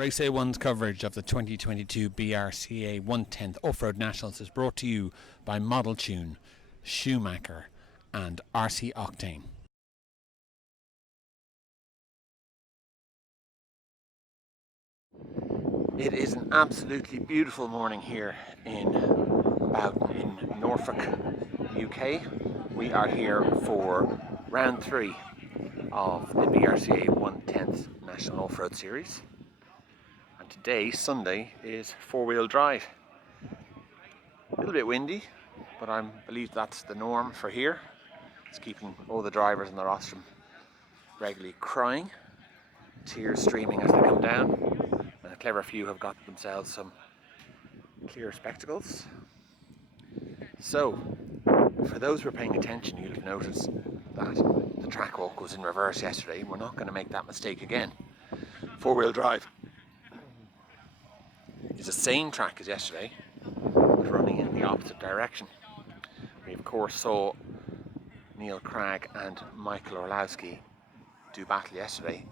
RacewayOne's coverage of the 2022 BRCA 1/10th Off-Road Nationals is brought to you by Model Tune, Schumacher and RC Octane. It is an absolutely beautiful morning here in Boughton in Norfolk, UK. We are here for round 3 of the BRCA 1/10th National Off-Road Series. And today, Sunday, is four-wheel drive. A little bit windy, but I believe that's the norm for here. It's keeping all the drivers on the rostrum regularly crying, tears streaming as they come down, and a clever few have got themselves some clear spectacles. So, for those who are paying attention, you'll have noticed that the track walk was in reverse yesterday. We're not going to make that mistake again. Four-wheel drive is the same track as yesterday, but running in the opposite direction. We of course saw Neil Cragg and Michael Orlowski do battle yesterday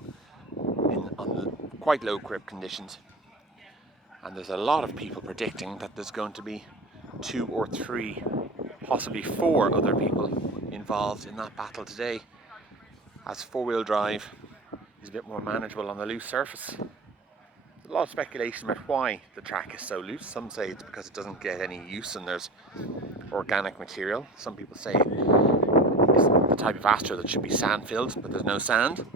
on quite low grip conditions, and there's a lot of people predicting that there's going to be 2 or 3, possibly 4 other people involved in that battle today, as four-wheel drive is a bit more manageable on the loose surface. There's a lot of speculation about why the track is so loose. Some say it's because it doesn't get any use and there's organic material. Some people say it's the type of Astra that should be sand filled, but there's no sand.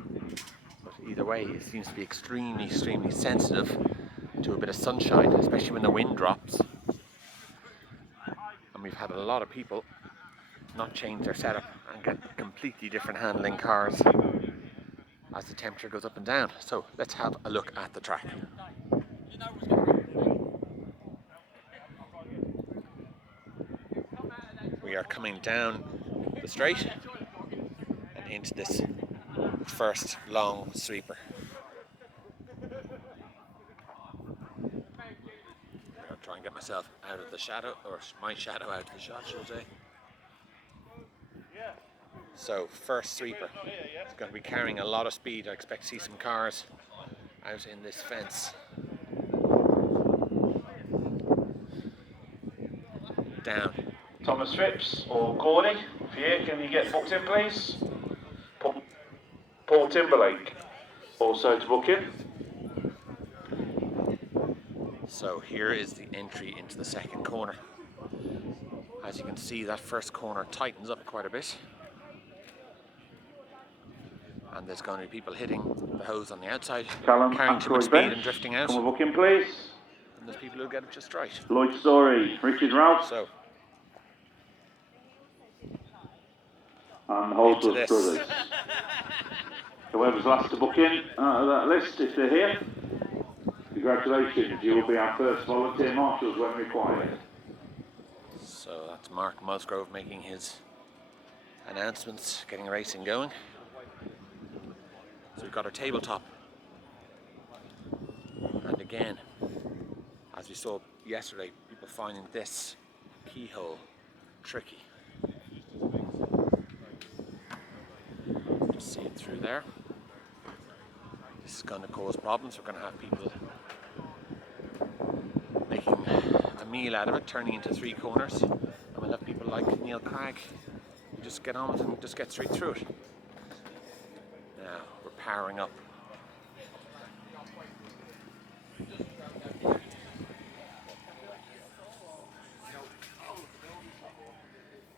But either way, it seems to be extremely sensitive to a bit of sunshine, especially when the wind drops. And we've had a lot of people not change their setup and get completely different handling cars as the temperature goes up and down. So let's have a look at the track. We are coming down the straight and into this first long sweeper. I'll try and get myself out of the shadow, or my shadow out of the shot, should I say. So, first sweeper. It's going to be carrying a lot of speed. I expect to see some cars out in this fence. Down. Thomas Phipps or Corny, if you're here, can you get booked in, please? Paul Timberlake, also to book in. So here is the entry into the second corner. As you can see, that first corner tightens up quite a bit. And there's going to be people hitting the hose on the outside, carrying too much speed and drifting out. Come book in, please. And there's people who get it just right. Lloyd Story, Richard Ralph. So, and Holdsworth Brothers. Whoever's last to book in out of that list, if they're here, congratulations, you will be our first volunteer marshals when required. So that's Mark Musgrove making his announcements, getting racing going. So we've got our tabletop. And again, as we saw yesterday, people finding this keyhole tricky. Just see it through there. This is going to cause problems. We're going to have people making a meal out of it, turning into 3 corners. And we'll have people like Neil Cragg who just get on with it and just get straight through it. Now we're powering up.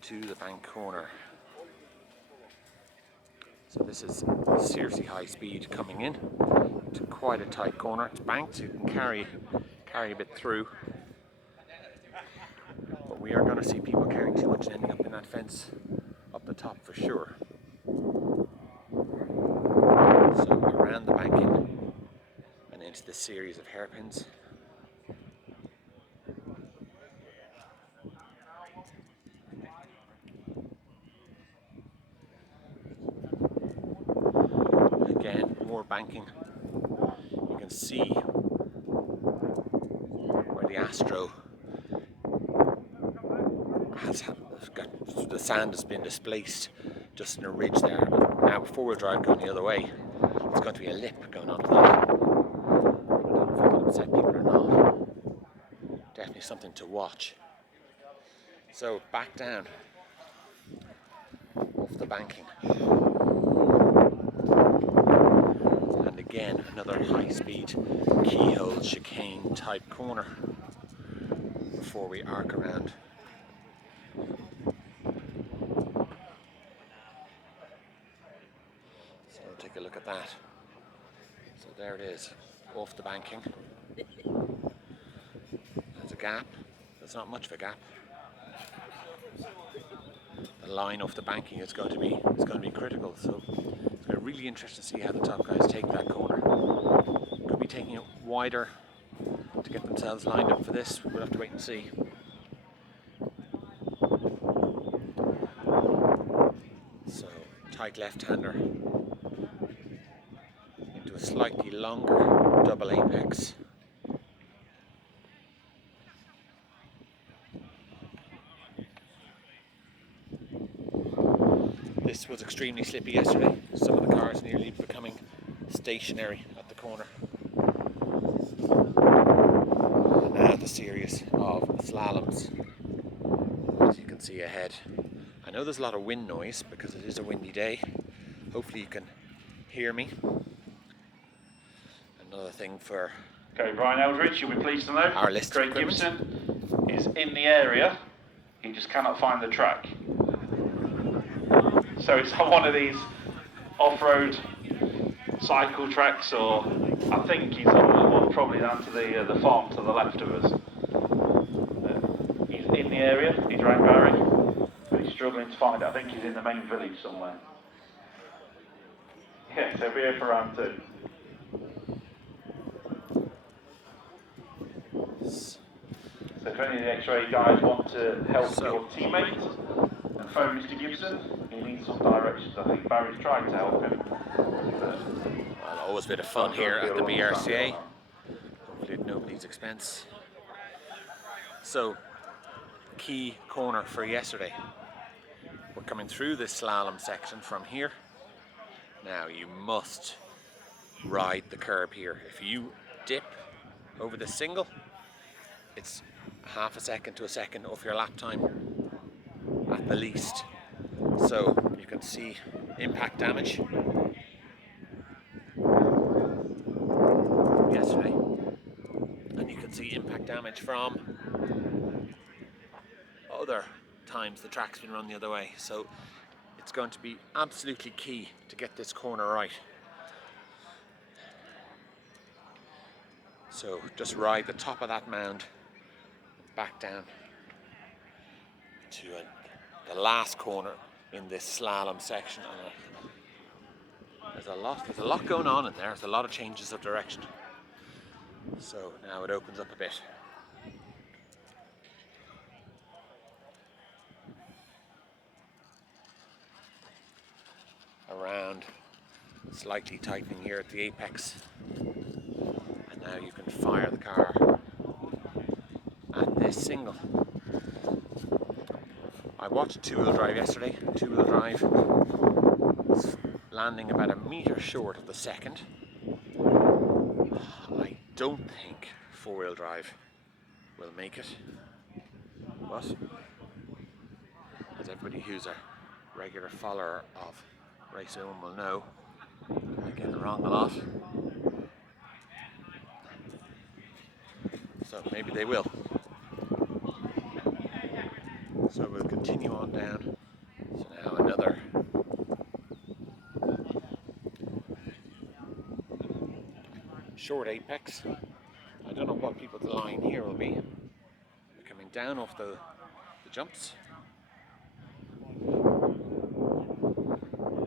To the bank corner. So this is seriously high speed coming in to quite a tight corner. It's banked, so you can carry a bit through. But we are going to see people carrying too much and ending up in that fence up the top for sure. So around the banking and into this series of hairpins. Again, more banking. You can see where the Astro has got, the sand has been displaced just in a ridge there. Now with four-wheel drive going the other way, it's going to be a lip going onto that. set people or not. Definitely something to watch. So back down off the banking. And again, another high-speed keyhole chicane type corner before we arc around. So take a look at that. So there it is, off the banking. There's a gap. There's not much of a gap. The line off the banking is going to be critical. So it's going to be really interesting to see how the top guys take that corner. Could be taking it wider to get themselves lined up for this. We'll have to wait and see. So tight left-hander into a slightly longer double apex. This was extremely slippy yesterday. Some of the cars nearly becoming stationary at the corner. And now the series of slaloms, as you can see ahead. I know there's a lot of wind noise because it is a windy day. Hopefully you can hear me. Another thing for Okay, Brian Eldridge, you'll be pleased to know our list of Craig equipment. Gibson is in the area. He just cannot find the track. So it's on one of these off-road cycle tracks, or I think he's on one probably down to the farm to the left of us. He's in the area, he's around Barry, but he's struggling to find it. I think he's in the main village somewhere. Yeah, so we're here for round 2. So if any of the X-ray guys want to help your teammate and phone Mr. Gibson, he needs some directions. I think Barry's trying to help him. Well, always a bit of fun here at the BRCA. Hopefully at nobody's expense. So, key corner for yesterday. We're coming through this slalom section from here. Now you must ride the curb here. If you dip over the single, it's half a second to a second off your lap time at the least. So you can see impact damage from yesterday, and you can see impact damage from other times the track's been run the other way. So it's going to be absolutely key to get this corner right. So just ride the top of that mound back down to the last corner in this slalom section. There's a lot going on in there. There's a lot of changes of direction. So now it opens up a bit. Around, slightly tightening here at the apex. And now you can fire the car at this single. I watched two-wheel drive yesterday. Two-wheel drive was landing about a metre short of the second. I don't think four-wheel drive will make it, but as everybody who's a regular follower of RacewayOne will know, I get it wrong a lot. So maybe they will. So we'll continue on down. So now another short apex. I don't know what people's line here will be. They're coming down off the jumps.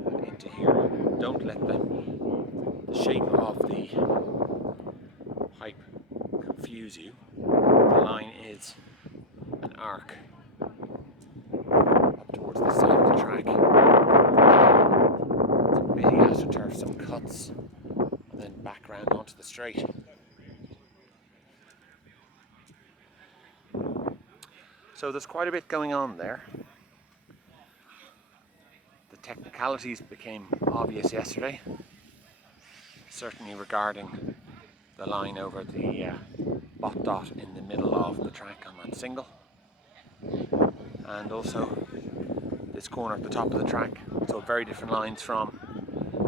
And into here. Don't let the shape of the pipe confuse you. The line is an arc up towards the side of the track. Some bitty astroturf, some cuts, and then back round onto the straight. So there's quite a bit going on there. The technicalities became obvious yesterday, certainly regarding the line over the bot dot in the middle of the track on that single. And also this corner at the top of the track. So very different lines from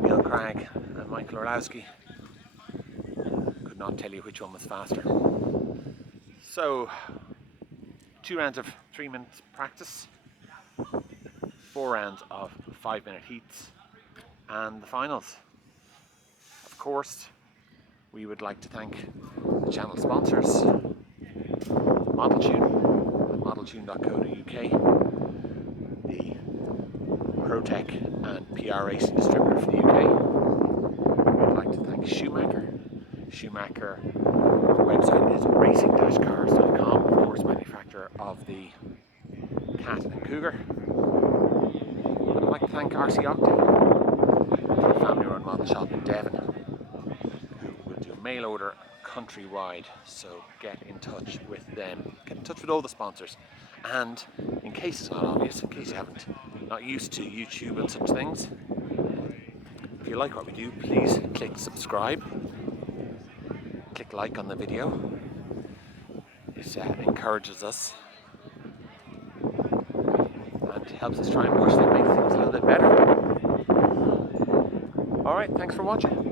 Neil Cragg and Michael Orlowski. Could not tell you which one was faster. So 2 rounds of 3 minutes practice, 4 rounds of 5-minute heats, and the finals. Of course, we would like to thank the channel sponsors, Model Tune at modeltune.co.uk, the ProTech and PR Racing distributor for the UK. We'd like to thank Schumacher website is racing-cars.com, of course manufacturer of the Cat and Cougar. And I'd like to thank RC Octane, a family-run model shop in Devon, who will do mail order countrywide, so get in touch with them. Get in touch with all the sponsors. And in case it's not obvious, in case you haven't not used to YouTube and such things, if you like what we do, please click subscribe, click like on the video. It encourages us and helps us try and push them, make things a little bit better. Alright, thanks for watching.